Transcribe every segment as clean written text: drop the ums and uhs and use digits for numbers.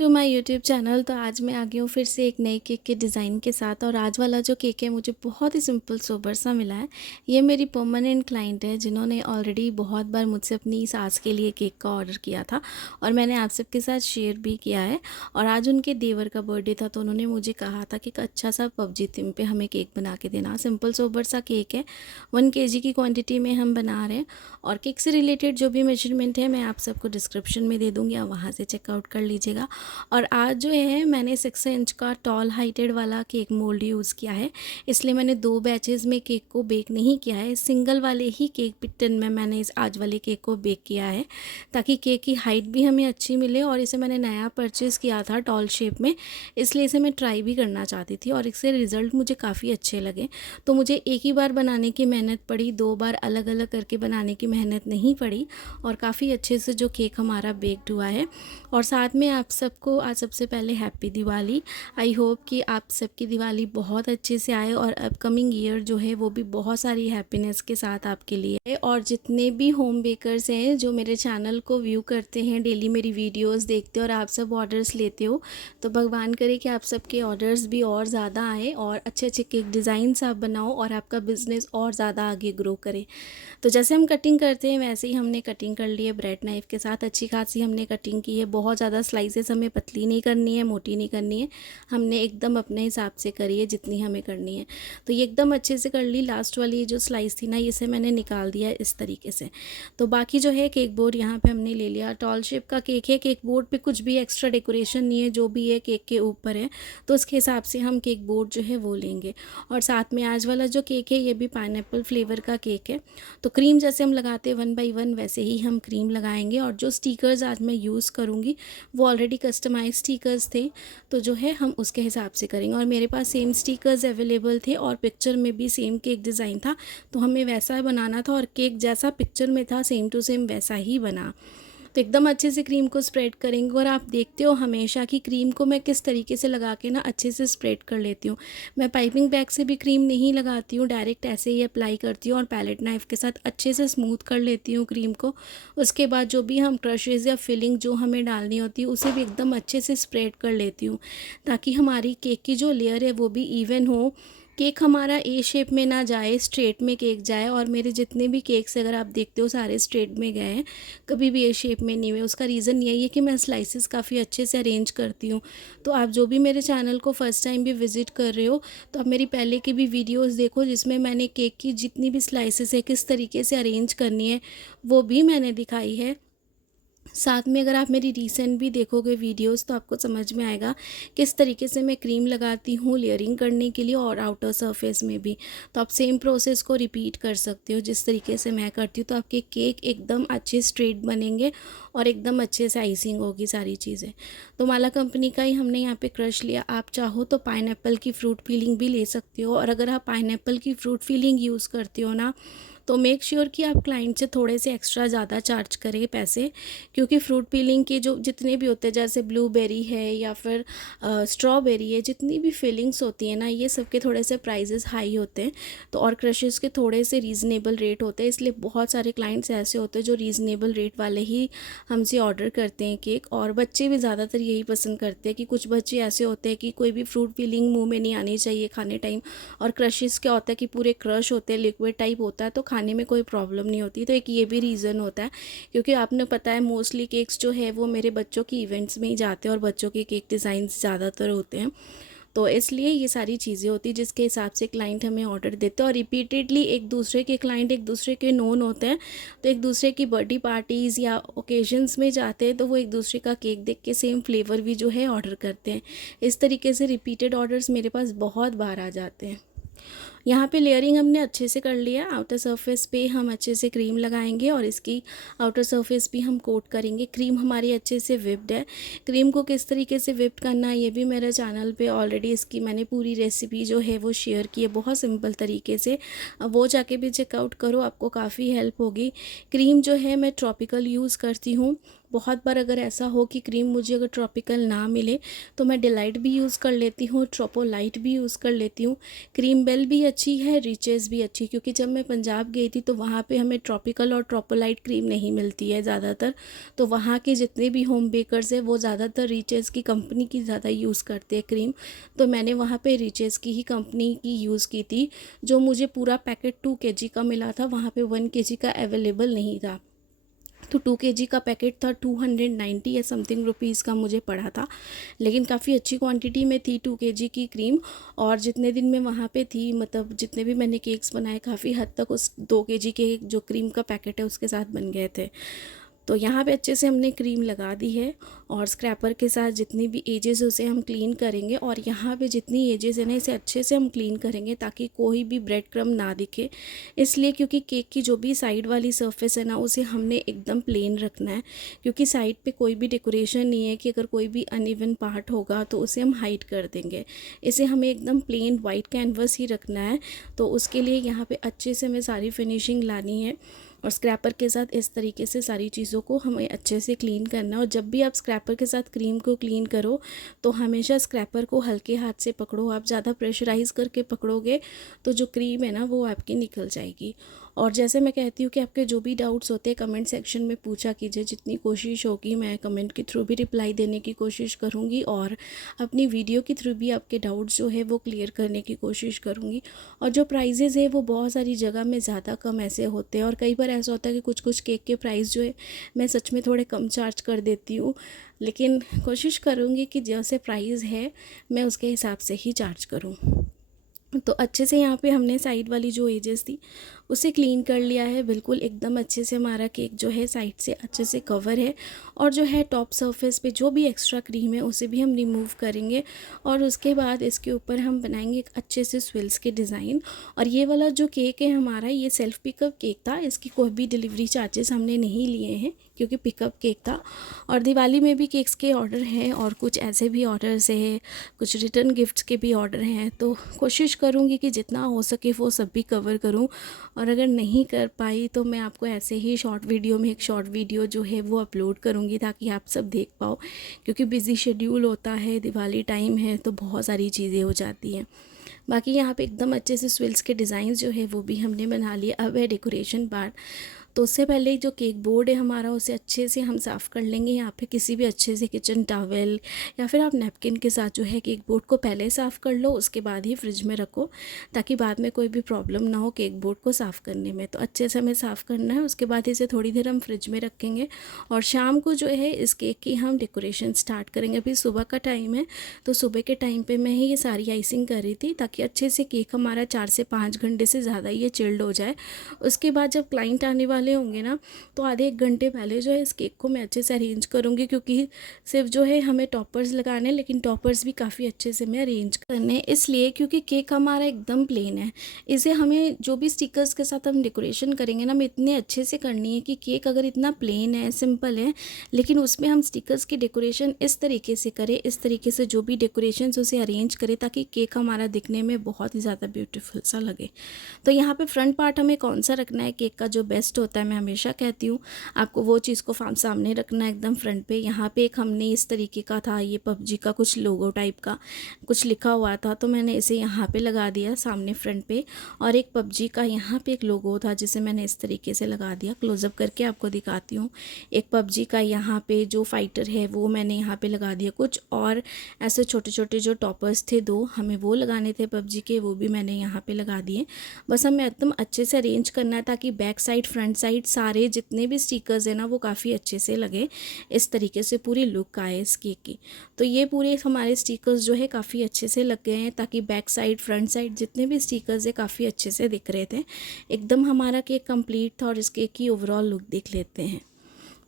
To my YouTube channel. तो आज मैं आ गई हूँ फिर से एक नई केक के डिज़ाइन के साथ। और आज वाला जो केक है मुझे बहुत ही सिंपल सोबर सा मिला है। ये मेरी परमानेंट क्लाइंट है जिन्होंने ऑलरेडी बहुत बार मुझसे अपनी सास के लिए केक का ऑर्डर किया था और मैंने आप सबके साथ शेयर भी किया है। और आज उनके देवर का बर्थडे था तो उन्होंने मुझे कहा था कि एक अच्छा सा पबजी थीम पे हमें केक बना के देना। सिंपल सोबर सा केक है, 1 kg की क्वान्टिटी में हम बना रहे हैं। और केक से रिलेटेड जो भी मेजरमेंट है मैं आप सबको डिस्क्रिप्शन में दे दूँगी, आप वहाँ से चेकआउट कर लीजिएगा। और आज जो है मैंने 6 इंच का टॉल हाइटेड वाला केक मोल्ड यूज़ किया है, इसलिए मैंने 2 बैचेज़ में केक को बेक नहीं किया है। सिंगल वाले ही केक टिन में मैंने इस आज वाले केक को बेक किया है ताकि केक की हाइट भी हमें अच्छी मिले। और इसे मैंने नया परचेज़ किया था टॉल शेप में, इसलिए इसे मैं ट्राई भी करना चाहती थी और इससे रिज़ल्ट मुझे काफ़ी अच्छे लगे। तो मुझे एक ही बार बनाने की मेहनत पड़ी, 2 बार अलग अलग करके बनाने की मेहनत नहीं पड़ी और काफ़ी अच्छे से जो केक हमारा बेक्ड हुआ है। और साथ में आप सबको आज सबसे पहले हैप्पी दिवाली। आई होप कि आप सबकी दिवाली बहुत अच्छे से आए और अपकमिंग ईयर जो है वो भी बहुत सारी हैप्पीनेस के साथ आपके लिए है। और जितने भी होम बेकर्स हैं जो मेरे चैनल को व्यू करते हैं, डेली मेरी वीडियोस देखते हो और आप सब ऑर्डर्स लेते हो, तो भगवान करे कि आप सबके ऑर्डर्स भी और ज़्यादा आए और अच्छे अच्छे केक डिज़ाइंस आप बनाओ और आपका बिज़नेस और ज़्यादा आगे ग्रो करे। तो जैसे हम कटिंग करते हैं वैसे ही हमने कटिंग कर ली है ब्रेड नाइफ़ के साथ। अच्छी खासी हमने कटिंग की है, बहुत ज़्यादा स्लाइसेस हमें पतली नहीं करनी है, मोटी नहीं करनी है, हमने एकदम अपने हिसाब से करी है जितनी हमें करनी है। तो ये एकदम अच्छे से कर ली। लास्ट वाली जो स्लाइस थी ना, इसे मैंने निकाल दिया इस तरीके से। तो बाकी जो है केक बोर्ड यहाँ पे हमने ले लिया। टॉल शेप का केक है, केक बोर्ड पे कुछ भी एक्स्ट्रा डेकोरेशन नहीं है, जो भी है केक के ऊपर है, तो उसके हिसाब से हम केक बोर्ड जो है वो लेंगे। और साथ में आज वाला जो केक है ये भी पाइनएप्पल फ्लेवर का केक है। तो क्रीम जैसे हम लगाते हैं 1 बाई 1 वैसे ही हम क्रीम लगाएंगे। और जो स्टिकर्स आज मैं यूज़ करूँगी वो ऑलरेडी कस्टमाइज स्टिकर्स थे, तो जो है हम उसके हिसाब से करेंगे। और मेरे पास सेम स्टिकर्स अवेलेबल थे और पिक्चर में भी सेम केक डिज़ाइन था, तो हमें वैसा बनाना था और केक जैसा पिक्चर में था सेम टू सेम वैसा ही बना। तो एकदम अच्छे से क्रीम को स्प्रेड करेंगे। और आप देखते हो हमेशा कि क्रीम को मैं किस तरीके से लगा के ना अच्छे से स्प्रेड कर लेती हूँ। मैं पाइपिंग बैग से भी क्रीम नहीं लगाती हूँ, डायरेक्ट ऐसे ही अप्लाई करती हूँ और पैलेट नाइफ़ के साथ अच्छे से स्मूथ कर लेती हूँ क्रीम को। उसके बाद जो भी हम क्रशेज़ या फिलिंग जो हमें डालनी होती है उसे भी एकदम अच्छे से स्प्रेड कर लेती हूँ ताकि हमारी केक की जो लेयर है वो भी इवन हो, केक हमारा ए शेप में ना जाए, स्ट्रेट में केक जाए। और मेरे जितने भी केक्स अगर आप देखते हो सारे स्ट्रेट में गए हैं, कभी भी ए शेप में नहीं हुए। उसका रीज़न यही है कि मैं स्लाइसेस काफ़ी अच्छे से अरेंज करती हूँ। तो आप जो भी मेरे चैनल को फर्स्ट टाइम भी विज़िट कर रहे हो तो आप मेरी पहले की भी वीडियोस देखो जिसमें मैंने केक की जितनी भी स्लाइसेस है किस तरीके से अरेंज करनी है वो भी मैंने दिखाई है। साथ में अगर आप मेरी रीसेंट भी देखोगे वीडियोस तो आपको समझ में आएगा किस तरीके से मैं क्रीम लगाती हूँ लेयरिंग करने के लिए और आउटर सरफेस में भी। तो आप सेम प्रोसेस को रिपीट कर सकते हो जिस तरीके से मैं करती हूँ, तो आपके केक एकदम अच्छे स्ट्रेट बनेंगे और एकदम अच्छे से आइसिंग होगी सारी चीज़ें। तो माला कंपनी का ही हमने यहाँ पे क्रश लिया। आप चाहो तो पाइनएप्पल की फ्रूट फीलिंग भी ले सकते हो। और अगर आप पाइनएप्पल की फ्रूट फीलिंग यूज़ करते हो ना तो मेक श्योर कि आप क्लाइंट से थोड़े से एक्स्ट्रा ज़्यादा चार्ज करें पैसे, क्योंकि फ्रूट पीलिंग के जो जितने भी होते हैं जैसे ब्लूबेरी है या फिर स्ट्रॉबेरी है, जितनी भी फीलिंग्स होती हैं ना ये सब के थोड़े से प्राइजेस हाई होते हैं। तो और क्रशेस के थोड़े से रीज़नेबल रेट होते हैं, इसलिए बहुत सारे क्लाइंट्स ऐसे होते हैं जो रीज़नेबल रेट वाले ही हमसे ऑर्डर करते हैं केक। और बच्चे भी ज़्यादातर यही पसंद करते हैं कि कुछ बच्चे ऐसे होते हैं कि कोई भी फ्रूट फीलिंग मुँह में नहीं आनी चाहिए खाने टाइम। और क्रशेस क्या होता है कि पूरे क्रश होते हैं, लिक्विड टाइप होता है, तो खाने में कोई प्रॉब्लम नहीं होती। तो एक ये भी रीज़न होता है, क्योंकि आपने पता है मोस्टली केक्स जो है वो मेरे बच्चों की इवेंट्स में ही जाते हैं और बच्चों के केक डिज़ाइंस ज़्यादातर होते हैं। तो इसलिए ये सारी चीज़ें होती हैं जिसके हिसाब से क्लाइंट हमें ऑर्डर देते हैं। और रिपीटेडली एक दूसरे के क्लाइंट एक दूसरे के नोन होते हैं, तो एक दूसरे की बर्थडे पार्टीज़ या ओकेजन्स में जाते हैं तो वो एक दूसरे का केक देख के सेम फ्लेवर भी जो है ऑर्डर करते हैं। इस तरीके से रिपीटेड ऑर्डर्स मेरे पास बहुत बार आ जाते हैं। यहाँ पे लेयरिंग हमने अच्छे से कर लिया। आउटर सरफेस पे हम अच्छे से क्रीम लगाएंगे और इसकी आउटर सरफेस भी हम कोट करेंगे। क्रीम हमारी अच्छे से विप्ड है। क्रीम को किस तरीके से विप्ड करना है ये भी मेरे चैनल पे ऑलरेडी इसकी मैंने पूरी रेसिपी जो है वो शेयर की है बहुत सिंपल तरीके से। वो जाके भी चेकआउट करो, आपको काफ़ी हेल्प होगी। क्रीम जो है मैं ट्रॉपिकल यूज़ करती हूँ, बहुत बार अगर ऐसा हो कि क्रीम मुझे अगर ट्रॉपिकल ना मिले तो मैं डिलाइट भी यूज़ कर लेती हूँ, ट्रोपोलाइट भी यूज़ कर लेती हूँ। क्रीम बेल भी अच्छी है, रिचेस भी अच्छी, क्योंकि जब मैं पंजाब गई थी तो वहाँ पे हमें ट्रॉपिकल और ट्रोपोलाइट क्रीम नहीं मिलती है ज़्यादातर। तो वहाँ के जितने भी होम बेकर्स हैं वो ज़्यादातर रिचेस की कंपनी की ज़्यादा यूज़ करते हैं क्रीम। तो मैंने वहाँ पे रिचेस की ही कंपनी की यूज़ की थी, जो मुझे पूरा पैकेट 2 kg का मिला था, वहाँ पे 1 kg का अवेलेबल नहीं था। तो 2 kg का पैकेट था, 290 या समथिंग रुपीज़ का मुझे पड़ा था, लेकिन काफ़ी अच्छी क्वांटिटी में थी 2 kg की क्रीम। और जितने दिन मैं वहाँ पे थी, मतलब जितने भी मैंने केक्स बनाए, काफ़ी हद तक उस 2 kg के जो क्रीम का पैकेट है उसके साथ बन गए थे। तो यहाँ पे अच्छे से हमने क्रीम लगा दी है और स्क्रैपर के साथ जितनी भी एजेस उसे हम क्लीन करेंगे, और यहाँ पे जितनी एजेस है ना इसे अच्छे से हम क्लीन करेंगे ताकि कोई भी ब्रेड क्रम्ब ना दिखे। इसलिए क्योंकि केक की जो भी साइड वाली सरफेस है ना उसे हमने एकदम प्लेन रखना है, क्योंकि साइड पे कोई भी डेकोरेशन नहीं है कि अगर कोई भी अनइवन पार्ट होगा तो उसे हम हाइड कर देंगे। इसे हमें एकदम प्लेन वाइट कैनवस ही रखना है। तो उसके लिए यहाँ पे अच्छे से हमें सारी फिनिशिंग लानी है और स्क्रैपर के साथ इस तरीके से सारी चीज़ों को हमें अच्छे से क्लीन करना है। और जब भी आप स्क्रैपर के साथ क्रीम को क्लीन करो तो हमेशा स्क्रैपर को हल्के हाथ से पकड़ो। आप ज़्यादा प्रेशराइज़ करके पकड़ोगे तो जो क्रीम है ना वो आपकी निकल जाएगी। और जैसे मैं कहती हूँ कि आपके जो भी डाउट्स होते हैं कमेंट सेक्शन में पूछा कीजिए। जितनी कोशिश होगी मैं कमेंट के थ्रू भी रिप्लाई देने की कोशिश करूँगी और अपनी वीडियो के थ्रू भी आपके डाउट्स जो है वो क्लियर करने की कोशिश करूँगी। और जो प्राइजेज़ है वो बहुत सारी जगह में ज़्यादा कम ऐसे होते हैं, और कई बार ऐसा होता है कि कुछ कुछ केक के प्राइस जो है मैं सच में थोड़े कम चार्ज कर देती हूँ, लेकिन कोशिश करूँगी कि जैसे प्राइस है मैं उसके हिसाब से ही चार्ज करूँ। तो अच्छे से यहाँ पे हमने साइड वाली जो एजेस थी उसे क्लीन कर लिया है। बिल्कुल एकदम अच्छे से हमारा केक जो है साइड से अच्छे से कवर है। और जो है टॉप सरफेस पे जो भी एक्स्ट्रा क्रीम है उसे भी हम रिमूव करेंगे, और उसके बाद इसके ऊपर हम बनाएंगे एक अच्छे से स्विल्स के डिज़ाइन। और ये वाला जो केक है हमारा, ये सेल्फ़ पिकअप केक था, इसकी कोई भी डिलीवरी चार्जेस हमने नहीं लिए हैं क्योंकि पिकअप केक था। और दिवाली में भी केक्स के ऑर्डर हैं और कुछ ऐसे भी ऑर्डर्स हैं, कुछ रिटर्न गिफ्ट्स के भी ऑर्डर हैं। तो कोशिश करूँगी कि जितना हो सके वो सब भी कवर करूँ, और अगर नहीं कर पाई तो मैं आपको ऐसे ही शॉर्ट वीडियो में एक शॉर्ट वीडियो जो है वो अपलोड करूँगी ताकि आप सब देख पाओ, क्योंकि बिज़ी शेड्यूल होता है, दिवाली टाइम है तो बहुत सारी चीज़ें हो जाती हैं। बाकी यहाँ पे एकदम अच्छे से स्विल्स के डिज़ाइन जो है वो भी हमने बना लिए। अब है डेकोरेशन पार्ट। तो उससे पहले जो केक बोर्ड है हमारा उसे अच्छे से हम साफ़ कर लेंगे। यहाँ पे किसी भी अच्छे से किचन टॉवेल या फिर आप नैपकिन के साथ जो है केक बोर्ड को पहले साफ़ कर लो, उसके बाद ही फ्रिज में रखो ताकि बाद में कोई भी प्रॉब्लम ना हो केक बोर्ड को साफ़ करने में। तो अच्छे से हमें साफ़ करना है, उसके बाद इसे थोड़ी देर हम फ्रिज में रखेंगे और शाम को जो है इस केक की हम डेकोरेशन स्टार्ट करेंगे। अभी सुबह का टाइम है तो सुबह के टाइम पर मैं ही ये सारी आइसिंग कर रही थी ताकि अच्छे से केक हमारा 4 से 5 घंटे से ज़्यादा ये चिल्ड हो जाए। उसके बाद जब क्लाइंट आने वाले होंगे ना तो आधे 1 घंटे पहले जो है इस केक को मैं अच्छे से अरेंज करूँगी, क्योंकि सिर्फ जो है हमें टॉपर्स लगाने, लेकिन टॉपर्स भी काफ़ी अच्छे से मैं अरेंज करने, इसलिए क्योंकि केक हमारा एकदम प्लेन है। इसे हमें जो भी स्टिकर्स के साथ हम डेकोरेशन करेंगे ना, हमें इतने अच्छे से करनी है कि केक अगर इतना प्लेन है, सिंपल है, लेकिन उसमें हम स्टिकर्स की डेकोरेशन इस तरीके से करें, इस तरीके से जो भी डेकोरेशन उसे अरेंज करें ताकि केक हमारा दिखने में बहुत ही ज़्यादा ब्यूटीफुल सा लगे। तो यहाँ पे फ्रंट पार्ट हमें कौन सा रखना है केक का जो बेस्ट होता है, मैं हमेशा कहती हूँ आपको वो चीज़ को सामने रखना है एकदम फ्रंट पे। यहाँ पे एक हमने इस तरीके का था, ये पबजी का कुछ लोगो टाइप का कुछ लिखा हुआ था, तो मैंने इसे यहाँ पे लगा दिया सामने फ्रंट पे। और एक पबजी का यहाँ पे एक लोगो था जिसे मैंने इस तरीके से लगा दिया। क्लोजअप करके आपको दिखाती हूँ। एक पबजी का यहाँ पे जो फाइटर है वो मैंने यहाँ पे लगा दिया कुछ, और ऐसे छोटे छोटे जो टॉपर्स थे 2 हमें वो लगाने थे पबजी के, वो भी मैंने यहाँ पे लगा दिए। बस हमें एकदम अच्छे से अरेंज करना है ताकि बैक साइड फ्रंट साइड सारे जितने भी स्टिकर्स हैं ना वो काफ़ी अच्छे से लगे, इस तरीके से पूरी लुक आए इस केक की। तो ये पूरे हमारे स्टिकर्स जो है काफ़ी अच्छे से लग गए हैं ताकि बैक साइड फ्रंट साइड जितने भी स्टिकर्स है काफ़ी अच्छे से दिख रहे थे। एकदम हमारा केक कंप्लीट था और इस केक की ओवरऑल लुक देख लेते हैं।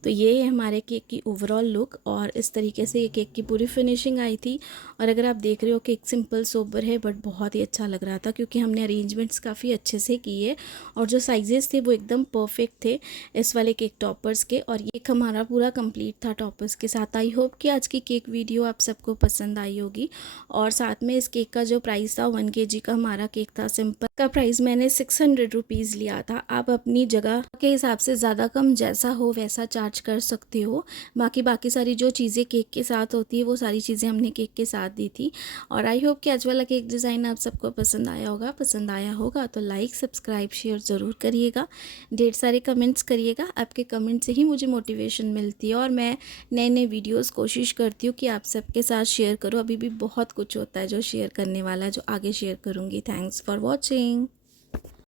तो ये है हमारे केक की ओवरऑल लुक, और इस तरीके से ये केक की पूरी फिनिशिंग आई थी। और अगर आप देख रहे हो केक सिंपल सोबर है बट बहुत ही अच्छा लग रहा था क्योंकि हमने अरेंजमेंट्स काफ़ी अच्छे से किए और जो साइजेस थे वो एकदम परफेक्ट थे इस वाले केक टॉपर्स के। और ये हमारा पूरा कंप्लीट था टॉपर्स के साथ। आई होप कि आज की केक वीडियो आप सबको पसंद आई होगी। और साथ में इस केक का जो प्राइस था 1 kg का हमारा केक था सिंपल का प्राइस मैंने 600 रुपीज़ लिया था। आप अपनी जगह के हिसाब से ज़्यादा कम जैसा हो वैसा चार्ज मैच कर सकते हो। बाकी सारी जो चीज़ें केक के साथ होती है वो सारी चीज़ें हमने केक के साथ दी थी। और आई होप कि आज वाला केक डिज़ाइन आप सबको पसंद आया होगा। पसंद आया होगा तो लाइक, सब्सक्राइब, शेयर ज़रूर करिएगा। ढेर सारे कमेंट्स करिएगा, आपके कमेंट से ही मुझे मोटिवेशन मिलती है और मैं नए नए वीडियोज़ कोशिश करती हूँ कि आप सबके साथ शेयर करूँ। अभी भी बहुत कुछ होता है जो शेयर करने वाला है, जो आगे शेयर करूँगी। Thanks for watching.